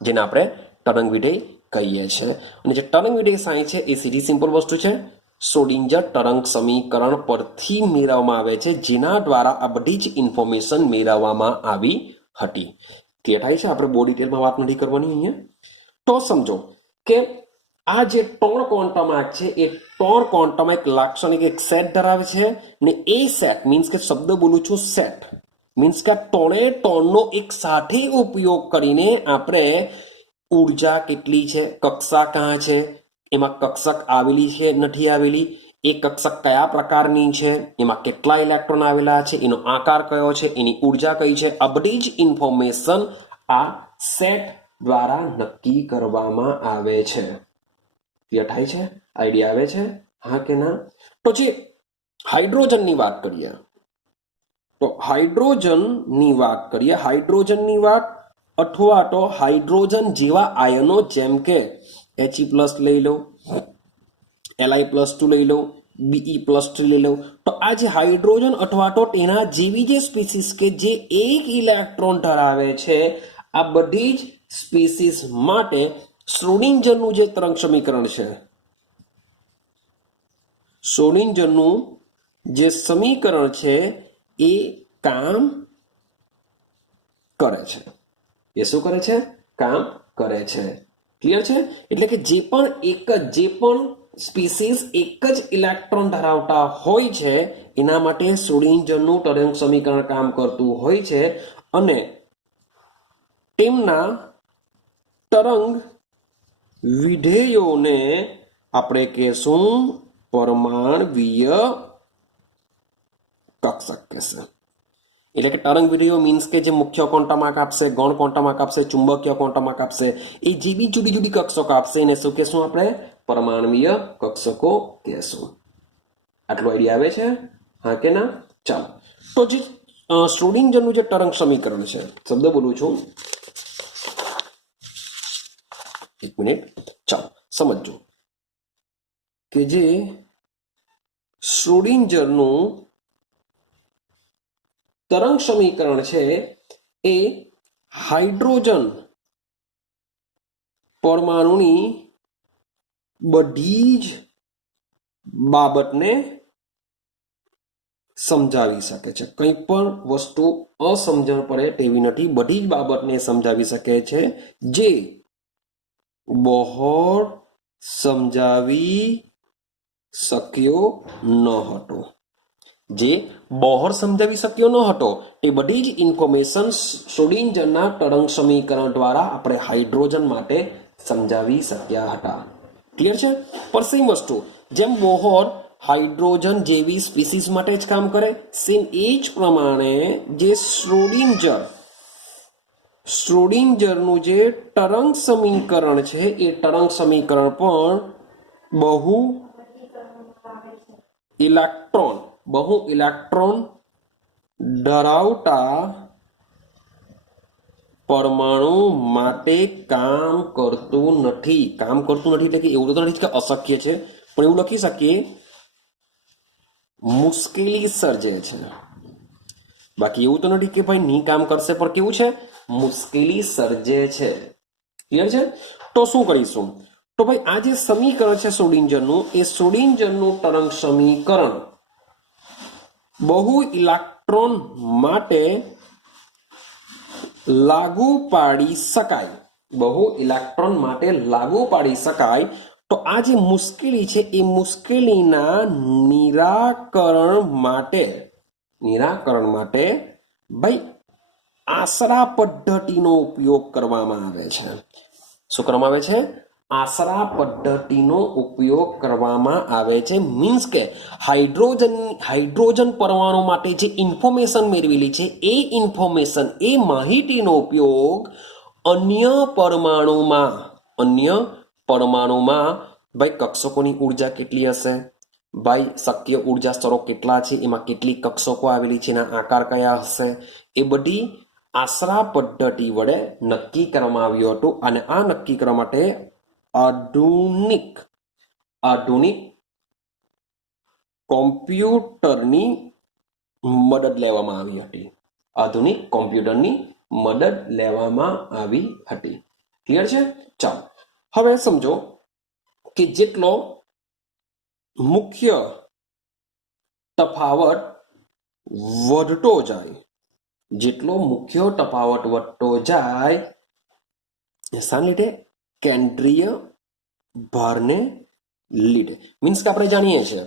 જેને આપણે તરંગ વિધેય કહીએ છીએ. અને જે તરંગ વિધેય સાઈ છે એ સીધી સિમ્પલ વસ્તુ છે, શ્રોડિંજર તરંગ સમીકરણ પરથી મેળવવામાં આવે છે, જેના દ્વારા આ બધી જ ઇન્ફોર્મેશન મેળવવામાં આવી હતી. ક્લિયર થાય છે? આપણે બહુ ડિટેલમાં વાત નથી કરવાની અહીંયા. તો સમજો કે આ જે 3 ક્વોન્ટમ આંક છે એ 3 ક્વોન્ટમ એક લાક્ષણિક એક સેટ ધરાવે છે ને એ સેટ મીન્સ કે શબ્દ બોલું છું સેટ મીન્સ કે આ 3 નો એક સાથે ઉપયોગ કરીને આપણે ઉર્જા કેટલી છે, કક્ષા ક્યાં છે, એમાં કક્ષક આવેલી છે નથી આવેલી, એ કક્ષક કયા પ્રકારની છે, એમાં કેટલા ઇલેક્ટ્રોન આવેલા છે, એનો આકાર કયો છે, એની ઉર્જા કઈ છે, આ બધી જ ઇન્ફોર્મેશન આ સેટ દ્વારા નક્કી કરવામાં આવે છે. ક્લિયર થાય છે? આઈડિયા આવે છે? હા કે ના? તો જે હાઇડ્રોજનની વાત કરીએ હાઇડ્રોજનની વાત અથવા તો હાઇડ્રોજન જેવા આયનો જેમ કે He+ લઈ લો, Li+2 લઈ લો, Be+3 લઈ લો, તો આ જે હાઇડ્રોજન અથવા તો તેના જેવી જે સ્પીસીસ કે જે એક ઇલેક્ટ્રોન ધરાવે છે આ બધી જ સ્પીસીસ માટે શ્રોડિંજરનું જે તરંગ સમીકરણ છે, શ્રોડિંજરનું જે સમીકરણ છે એ કામ કરે છે. એ શું કરે છે? કામ કરે છે. ક્લિયર છે? એટલે કે જે પણ સ્પીસીસ એક જ ઇલેક્ટ્રોન ધરાવતા હોય છે એના માટે શ્રોડિંજરનું તરંગ સમીકરણ કામ કરતું હોય છે અને તેમના તરંગ વિધેયોને આપણે કહેશું પરમાણવીય કક્ષક કહેશે. એટલે કે તરંગ વિધેયો મીન્સ કે જે મુખ્ય ક્વોન્ટમ આંક આપશે, ગૌણ ક્વોન્ટમ આંક આપશે, ચુંબકીય ક્વોન્ટમ આંક આપશે, એ જે બી જુદી જુદી કક્ષકો આપશે એને શું કહેશું? આપણે પરમાણવીય કક્ષકો કહેશું. આટલો આઈડિયા આવે છે? હા કે ના? ચાલો, તો જે શ્રોડિંજરનું જે તરંગ સમીકરણ છે, શબ્દ બોલું છું, એક મિનિટ, ચાલો સમજો કે જે શ્રોડિંજરનું તરંગ સમીકરણ છે એ હાઇડ્રોજન પરમાણુની બધી જ બાબતને સમજાવી શકે છે. કંઈ પણ વસ્તુ અસમજણ પડે તેવી નથી, બધી જ બાબતને સમજાવી શકે છે જે બોહર સમજાવી શક્યો ન હતો. જે બોહર સમજાવી શક્યો ન હતો એ બધી જ ઇન્ફોર્મેશન શ્રોડિંજરના તરંગ સમીકરણ દ્વારા આપણે હાઇડ્રોજન માટે સમજાવી શક્યા હતા. ક્લિયર છે? પણ સેમ વસ્તુ જેમ બોહર હાઇડ્રોજન જેવી સ્પીસીસ માટે જ કામ કરે, સેમ એ જ પ્રમાણે જે શ્રોડિંજરનું જે તરંગ સમીકરણ છે એ તરંગ સમીકરણ પણ બહુ ઇલેક્ટ્રોન ધરાવતા પરમાણુ માટે કામ કરતું નથી. એટલે કે એવું તો નથી કે અશક્ય છે, પણ એવું લખી શકીએ મુશ્કેલી સર્જે છે. બાકી એવું તો નથી કે ભાઈ નહીં કામ કરશે, પણ કેવું છે? મુશ્કેલી સર્જે છે. ક્લિયર છે? તો શું કરીશું? તો ભાઈ આ જે સમીકરણ છે શ્રોડિંજરનું, એ શ્રોડિંજરનું તરંગ સમીકરણ બહુ ઇલેક્ટ્રોન માટે લાગુ પાડી શકાય. તો આ જે મુશ્કેલી છે એ મુશ્કેલીના નિરાકરણ માટે ભાઈ આશરા પદ્ધતિનો ઉપયોગ કરવામાં આવે છે. શું કરવામાં આવે છે? આશરા પદ્ધતિનો ઉપયોગ કરવામાં આવે છે. મીન્સ કે હાઇડ્રોજન પરમાણુ માટે જે ઇન્ફોર્મેશન મેળવેલી છે એ ઇન્ફોર્મેશન, એ માહિતીનો ઉપયોગ અન્ય પરમાણુમાં ભાઈ કક્ષકોની ઉર્જા કેટલી હશે, ભાઈ શક્ય ઉર્જા સ્તરો કેટલા છે, એમાં કેટલી કક્ષકો આવેલી છે, એના આકાર કયા હશે, એ બધી આશરા પદ્ધતિ વડે નક્કી કરવામાં આવ્યું હતું. અને આ નક્કી કરવા માટે આધુનિક કોમ્પ્યુટરની મદદ લેવામાં આવી હતી. ક્લિયર છે? ચાલો હવે સમજો કે જેટલો મુખ્ય તફાવત વધતો જાય શાના લીધે? કેન્દ્રીય ભારને લીધે મીન્સ કે આપણે જાણીએ છીએ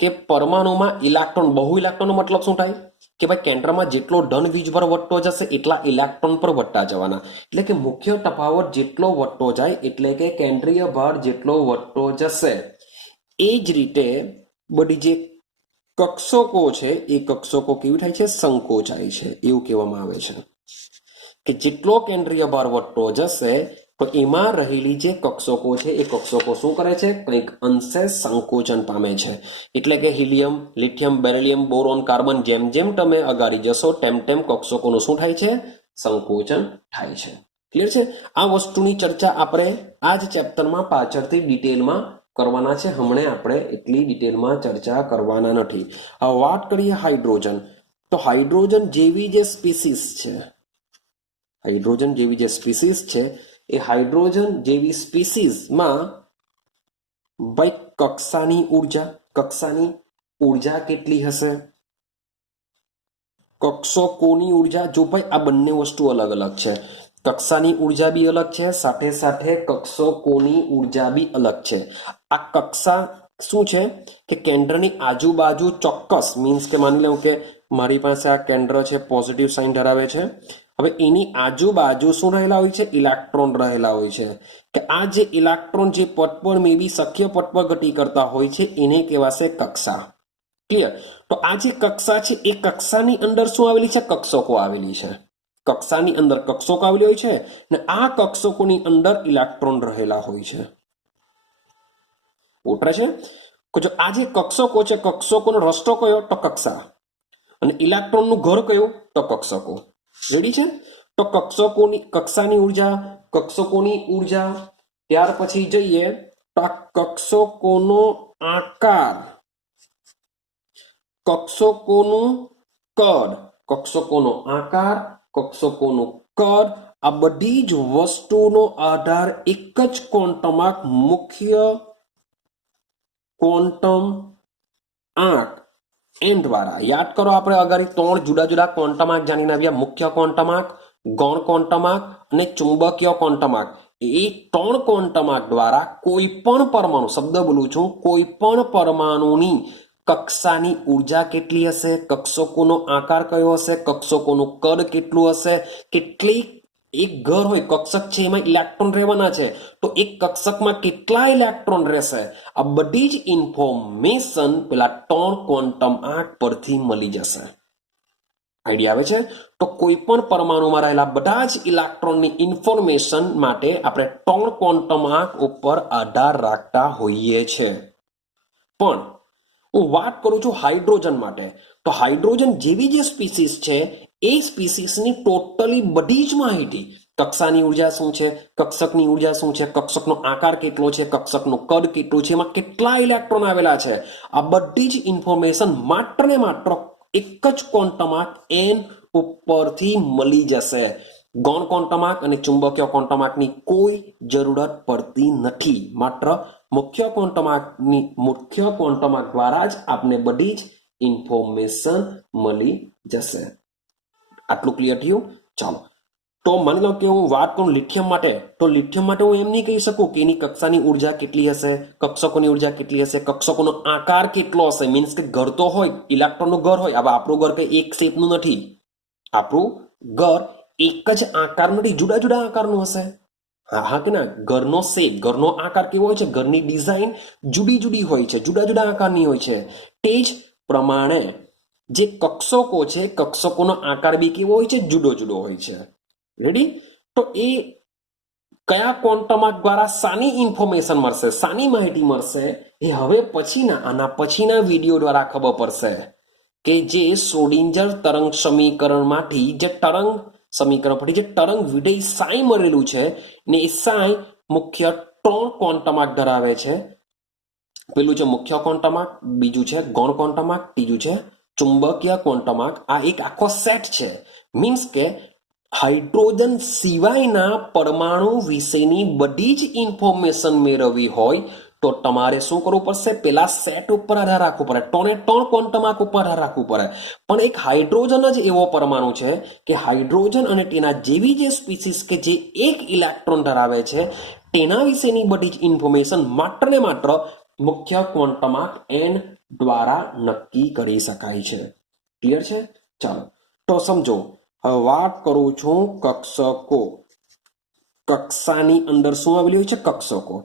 કે પરમાણુમાં ઇલેક્ટ્રોન, બહુ ઇલેક્ટ્રોનનો મતલબ શું થાય કે ભાઈ કેન્દ્રમાં જેટલો ધન વીજભાર વધતો જશે એટલા ઇલેક્ટ્રોન પર વધતા જવાના, એટલે કે મુખ્ય તફાવત જેટલો વધતો જાય એટલે કે કેન્દ્રીય ભાર જેટલો વધતો જશે. એ જ રીતે બધી જે કક્ષકો છે એ કક્ષકો કેવી થાય છે? સંકોચાય છે. એવું કહેવામાં આવે છે કે જેટલો કેન્દ્રીય ભાર વધતો જશે તો એમાં રહેલી જે કક્ષકો છે એ કક્ષકો શું કરે છે? કંઈક અંશે સંકોચન પામે છે. એટલે કે helium, lithium, beryllium, boron, carbon, જેમ જેમ તમે અગાડી જશો તેમ તેમ કક્ષકોનું શું થાય છે? સંકોચન થાય છે. ક્લિયર છે? આ વસ્તુની ચર્ચા આપણે આ જ ચેપ્ટરમાં પાછળથી ડિટેલમાં કરવાના છે. હમણાં આપણે એટલી ડિટેલમાં ચર્ચા કરવાના નથી. હવે વાત કરીએ હાઇડ્રોજન. તો હાઇડ્રોજન જેવી જે સ્પીસીસ છે, હાઇડ્રોજન જેવી જે સ્પીસીસ છે એ હાઇડ્રોજન જેવી સ્પીસીસમાં ભાઈ કક્ષાની ઉર્જા કેટલી હશે? કક્ષકોની ઉર્જા, જો ભાઈ આ બંને વસ્તુ અલગ અલગ છે. કક્ષાની ઉર્જા બી અલગ છે, સાથે સાથે કક્ષકોની ઉર્જા બી અલગ છે. આ કક્ષા શું છે કે કેન્દ્રની આજુબાજુ ચોક્કસ, મીન્સ કે માની લઉં કે મારી પાસે આ કેન્દ્ર છે, પોઝિટિવ સાઇન ધરાવે છે. હવે એની આજુબાજુ શું રહેલા હોય છે? ઇલેક્ટ્રોન રહેલા હોય છે. કે આ જે ઇલેક્ટ્રોન જે પટ પર મે બી શક્ય પટ પર ગતિ કરતા હોય છે એને કહેવાશે કક્ષા. ક્લિયર? તો આ જે કક્ષા છે એ કક્ષાની અંદર શું આવેલી છે? કક્ષકો આવેલી છે. કક્ષાની અંદર કક્ષકો આવેલી હોય છે ને આ કક્ષકોની અંદર ઇલેક્ટ્રોન રહેલા હોય છે. ઉતરે છે? જો આ જે કક્ષકો છે, કક્ષકોનો રસ્તો કયો? તો કક્ષા. અને ઇલેક્ટ્રોનનું ઘર કયું? તો કક્ષકો. રેડી છે? તો કક્ષાની ઉર્જા, કક્ષકોની ઉર્જા, ત્યાર પછી જઈએ તો આ કક્ષકોનો આકાર, કક્ષકોનું કદ, કક્ષકોનો આકાર, કક્ષકોનું કદ, આ બધી જ વસ્તુનો આધાર એક જ ક્વોન્ટમ આંક, મુખ્ય ક્વોન્ટમ આંક એન દ્વારા. યાદ કરો આપણે અગાડી 3 જુદા જુદા ક્વોન્ટમ આંક જાણીને આવ્યા: મુખ્ય ક્વોન્ટમ આંક, ગૌણ ક્વોન્ટમ આંક અને ચુંબકીય ક્વોન્ટમ આંક. એ 3 ક્વોન્ટમ આંક દ્વારા કોઈ પણ પરમાણુ, શબ્દ બોલું છું, કોઈ પણ પરમાણુની કક્ષાની ઉર્જા કેટલી હશે, કક્ષકોનો આકાર કયો હશે, કક્ષકોનું કદ કેટલું હશે, કેટલી, એક ઘર હોય, કક્ષક છે, એમાં ઇલેક્ટ્રોન રહેવાના છે, તો એક કક્ષકમાં કેટલા ઇલેક્ટ્રોન રહેશે, આ બધી જ ઇન્ફોર્મેશન પેલા 3 ક્વોન્ટમ આંક પરથી મળી જશે. આઈડિયા આવે છે? તો કોઈ પણ પરમાણુમાં રહેલા બધા જ ઇલેક્ટ્રોનની ઇન્ફોર્મેશન માટે આપણે 3 ક્વોન્ટમ આંક ઉપર આધાર રાખતા હોઈએ છે. પણ હું વાત કરું છું હાઇડ્રોજન માટે. તો હાઇડ્રોજન જેવી જે સ્પીસીસ છે એ સ્પીસીસની ટોટલી બધી જ માહિતી, કક્ષાની ઉર્જા શું છે, કક્ષકની ઉર્જા શું છે, કક્ષકનો આકાર કેટલો છે, કક્ષકનું કદ કેટલું છે, એમાં કેટલા ઇલેક્ટ્રોન આવેલા છે, આ બધી જ ઇન્ફોર્મેશન માત્ર ને માત્ર એક જ ક્વોન્ટમ આંક એન ઉપરથી મળી જશે. ગૌણ ક્વોન્ટમ આંક અને ચુંબકીય ક્વોન્ટમ આંકની કોઈ જરૂરત પડતી નથી. માત્ર મુખ્ય ક્વોન્ટમ આંક દ્વારા જ આપને બધી જ ઇન્ફોર્મેશન મળી જશે. આટલું ક્લિયર થયું? ચાલો, તો માની લો કે હું વાત કરું લિથિયમ માટે, તો લિથિયમ માટે હું એમ નહીં કહી શકું કે એની કક્ષાની ઉર્જા કેટલી હશે, કક્ષકોની ઉર્જા કેટલી હશે, કક્ષકોનો આકાર કેટલો હશે. મીન્સ કે ઘર તો હોય, ઇલેક્ટ્રોનનું ઘર હોય. હવે આપણું ઘર કઈ એક શેપનું નથી. આપણું ઘર એક જ આકાર નથી, જુદા જુદા આકારનું હશે. હા કે ના? ઘરનો શેપ, ઘરનો આકાર કેવો હોય છે, ઘરની ડિઝાઇન જુદી જુદી હોય છે, જુદા જુદા આકારની હોય છે. તે જ પ્રમાણે જે કક્ષકો છે, કક્ષકોનો આકાર બી કેવો હોય છે, જુદો જુદો હોય છે. રેડી? તો એ કયા ક્વોન્ટમ આંક દ્વારા શાની ઇન્ફોર્મેશન મળશે, શાની માહિતી મળશે, એ હવે આના પછીના વિડીયો દ્વારા ખબર પડશે. કે જે શ્રોડિંજર તરંગ સમીકરણમાંથી જે તરંગ સમીકરણ પરથી જે તરંગ વિધેય સાઈ મળેલું છે ને એ સાઈ મુખ્ય 3 ક્વોન્ટમ આંક ધરાવે છે. પેલું છે મુખ્ય ક્વોન્ટમ આંક, બીજું છે ગૌણ ક્વોન્ટમ આંક, ત્રીજું છે ચુંબકીય ક્વોન્ટમ આંક. આ એક આખો સેટ છે. મીન્સ કે હાઇડ્રોજન સિવાયના પરમાણુ વિશેની બધી જ ઇન્ફોર્મેશન મેળવવી હોય તો તમારે શું કરવું પડશે? પેલા સેટ ઉપર આધાર રાખવું પડે, 3 ક્વોન્ટમ આંક ઉપર આધાર રાખવું પડે. પણ એક હાઇડ્રોજન જ એવો પરમાણુ છે કે હાઇડ્રોજન અને તેના જેવી જે સ્પીસીસ કે જે એક ઇલેક્ટ્રોન ધરાવે છે તેના વિશેની બધી જ ઇન્ફોર્મેશન માત્ર ને માત્ર મુખ્ય ક્વોન્ટમ આંક n દ્વારા નક્કી કરી શકાય છે. ક્લિયર છે? ચાલો તો સમજો. હવે વાત કરું છું કક્ષકો. કક્ષાની અંદર શું આવેલું હોય છે? કક્ષકો.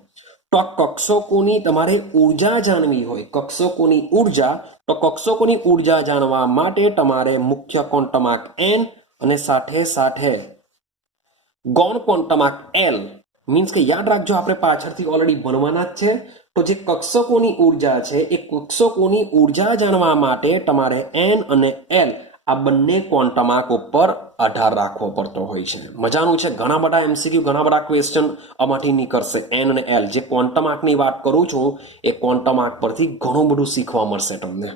તો આ કક્ષકોની તમારે ઉર્જા જાણવી હોય, કક્ષકોની ઉર્જા, તો કક્ષકોની ઉર્જા જાણવા માટે તમારે મુખ્ય ક્વોન્ટમ આંક n અને સાથે સાથે ગૌણ ક્વોન્ટમ આંક l, મીન્સ કે યાદ રાખજો આપણે પાછળથી ઓલરેડી ભણવાના જ છે. તો જે કક્ષકોની ઉર્જા છે એ કક્ષકોની ઉર્જા જાણવા માટે તમારે n અને l આ બંને ક્વોન્ટમ આંક ઉપર આધાર રાખવો પડતો હોય છે. મજાનું છે, ઘણા બધા એમસીક્યુ, ઘણા બધા ક્વેશ્ચન આમાંથી નીકળશે. n અને l જે ક્વોન્ટમ આંકની વાત કરું છું એ ક્વોન્ટમ આંક પરથી ઘણું બધું શીખવા મળશે તમને.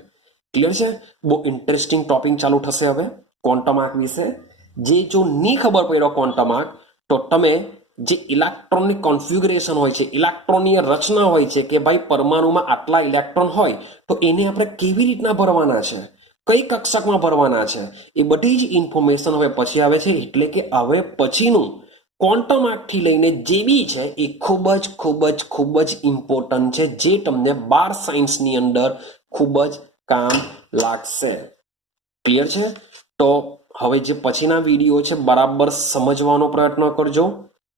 ક્લિયર છે? બહુ ઇન્ટરેસ્ટિંગ ટોપિક ચાલુ થશે હવે ક્વોન્ટમ આંક વિશે. જે જો નહીં ખબર પડ્યો ક્વોન્ટમ આંક, તો તમે જે ઇલેક્ટ્રોનની કોન્ફિગ્યુરેશન હોય છે, ઇલેક્ટ્રોનની રચના હોય છે કે ભાઈ પરમાણુમાં આટલા ઇલેક્ટ્રોન હોય તો એને આપણે કેવી રીતના ભરવાના છે, કઈ કક્ષકમાં ભરવાના છે, એ બધી જ ઇન્ફોર્મેશન હવે પછી આવે છે. એટલે કે હવે પછીનું ક્વોન્ટમ આંકથી લઈને જે બી છે એ ખૂબ જ ઇમ્પોર્ટન્ટ છે, જે તમને 12 સાયન્સની અંદર ખૂબ જ કામ લાગશે. ક્લિયર છે? તો હવે જે પછીના વિડીયો છે બરાબર સમજવાનો પ્રયત્ન કરજો.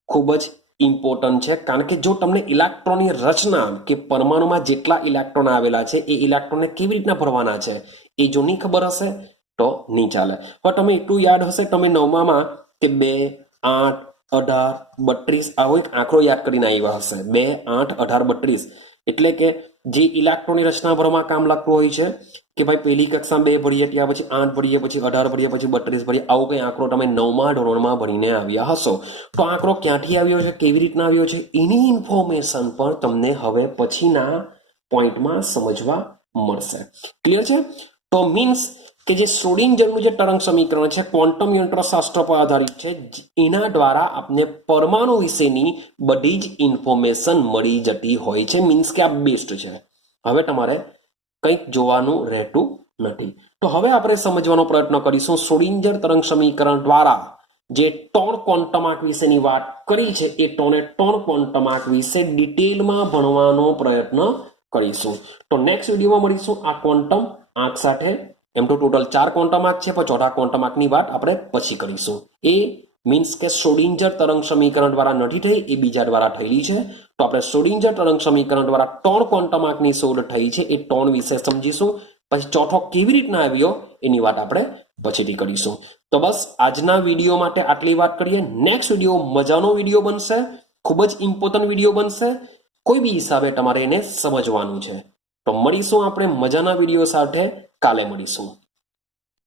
ખૂબ જ ઇમ્પોર્ટન્ટ છે, કારણ કે જો તમને ઇલેક્ટ્રોનની રચના કે પરમાણુમાં જેટલા ઇલેક્ટ્રોન આવેલા છે એ ઇલેક્ટ્રોનને કેવી રીતના ભરવાના છે એ જો નહીં ખબર હશે તો નહીં ચાલે. પણ તમે એટલું યાદ હશે, તમે 9માં કે 2, 8, 18, 32 આવો એક આંકડો યાદ કરીને આવ્યા હશે. 2, 8, 18, 32 એટલે કે જે ઇલેક્ટ્રોનની રચના ભરવામાં કામ લાગતું હોય છે કે ભાઈ પહેલી કક્ષા 2 ભરીએ, ત્યાર પછી 8 ભરીએ, પછી 18 ભરીએ, પછી 32 ભરીએ, આવો કંઈ આંકડો તમે 9મા ધોરણમાં ભણીને આવ્યા હશો. તો આંકડો ક્યાંથી આવ્યો છે, કેવી રીતના આવ્યો છે, એની ઇન્ફોર્મેશન પણ તમને હવે પછીના પોઈન્ટમાં સમજવા મળશે. ક્લિયર છે? તો મીન્સ કે જે શ્રોડિંજરનું જે તરંગ સમીકરણ છે ક્વોન્ટમ યંત્રશાસ્ત્ર પર આધારિત છે, એના દ્વારા આપને પરમાણુ વિશેની બધી જ ઇન્ફોર્મેશન મળી જતી હોય છે. મીન્સ કે આ બેસ્ટ છે. હવે તમારે કંઈક જોવાનું રહેતું નથી. તો હવે આપણે સમજવાનો પ્રયત્ન કરીશું શ્રોડિંજર તરંગ સમીકરણ દ્વારા જે 3 ક્વોન્ટમ આંક વિશેની વાત કરી છે એ 3 ક્વોન્ટમ આંક વિશે ડિટેલમાં ભણવાનો પ્રયત્ન કરીશું. તો નેક્સ્ટ વિડીયોમાં મળીશું આ ક્વોન્ટમ આંક સાથે. એમ તો ટોટલ 4 ક્વોન્ટમ આંક છે, પણ ચોથા ક્વોન્ટમ આંકની વાત આપણે પછી કરીશું. એ મીન્સ કે શ્રોડિંજર તરંગ સમીકરણ દ્વારા નથી થઈ, એ બીજા દ્વારા થયેલી છે. તો આપણે શ્રોડિંજર તરંગ સમીકરણ દ્વારા 3 ક્વોન્ટમ આંકની શોધ થઈ છે, એ 3 વિશે સમજીશું. પછી ચોથો કેવી રીતના આવ્યો એની વાત આપણે પછીથી કરીશું. તો બસ આજના વિડીયો માટે આટલી વાત કરીએ. નેક્સ્ટ વિડીયો મજાનો વિડીયો બનશે, ખૂબ જ ઇમ્પોર્ટન્ટ વિડીયો બનશે. કોઈ બી હિસાબે તમારે એને સમજવાનું છે. તો મળીશું આપણે મજાના વિડીયો સાથે. કાલે મળીશું.